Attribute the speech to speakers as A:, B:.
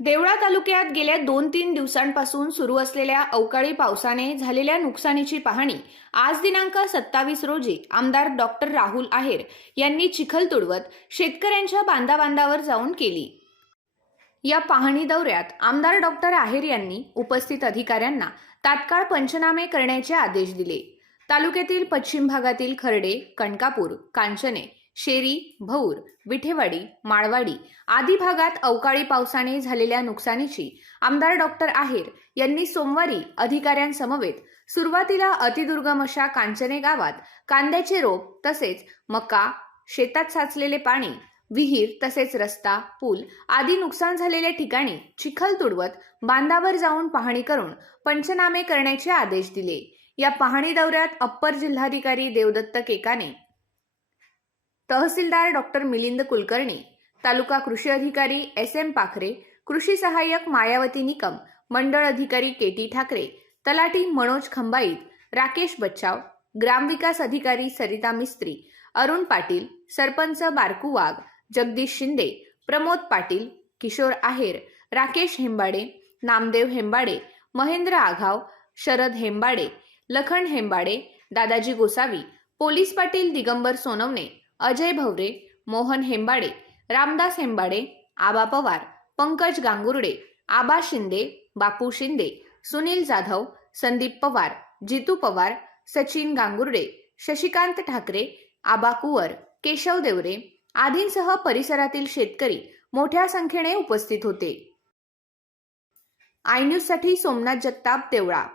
A: देवळा तालुक्यात गेल्या दोन तीन दिवसांपासून सुरू असलेल्या अवकाळी पावसाने झालेल्या नुकसानीची पाहणी आज दिनांक सत्तावीस रोजी आमदार डॉक्टर राहुल आहेर यांनी चिखल तुडवत शेतकऱ्यांच्या बांधाबांधावर जाऊन केली. या पाहणी दौऱ्यात आमदार डॉक्टर आहेर यांनी उपस्थित अधिकाऱ्यांना तात्काळ पंचनामे करण्याचे आदेश दिले. तालुक्यातील पश्चिम भागातील खर्डे कणकापूर कांचने शेरी भौर विठेवाडी माळवाडी आदी भागात अवकाळी पावसाने झालेल्या नुकसानीची आमदार डॉक्टर आहेर यांनी सोमवारी अधिकाऱ्यांसमवेत सुरुवातीला अतिदुर्गम अशा कांचने गावात कांद्याचे रोप तसेच मका शेतात साचलेले पाणी विहीर तसेच रस्ता पूल आदी नुकसान झालेल्या ठिकाणी चिखल तुडवत बांधावर जाऊन पाहणी करून पंचनामे करण्याचे आदेश दिले. या पाहणी दौऱ्यात अप्पर जिल्हाधिकारी देवदत्त केकाने तहसीलदार डॉक्टर मिलिंद कुलकर्णी तालुका कृषी अधिकारी एस एम पाखरे कृषी सहाय्यक मायावती निकम मंडळ अधिकारी के टी ठाकरे तलाठी मनोज खंबाईत राकेश बच्चाव ग्रामविकास अधिकारी सरिता मिस्त्री अरुण पाटील सरपंच बारकू वाघ जगदीश शिंदे प्रमोद पाटील किशोर आहेर राकेश हेंबाडे नामदेव हेंबाडे महेंद्र आघाव शरद हेंबाडे लखन हेंबाडे दादाजी गोसावी पोलीस पाटील दिगंबर सोनवणे अजय भवरे मोहन हेंबाडे रामदास हेंबाडे आबा पवार पंकज गांगुर्डे आबा शिंदे बापू शिंदे सुनील जाधव संदीप पवार जितू पवार सचिन गांगुर्डे शशिकांत ठाकरे आबा कुवर केशव देवरे आदींसह परिसरातील शेतकरी मोठ्या संख्येने उपस्थित होते. आय न्यूजसाठी सोमनाथ जगताप देवळा.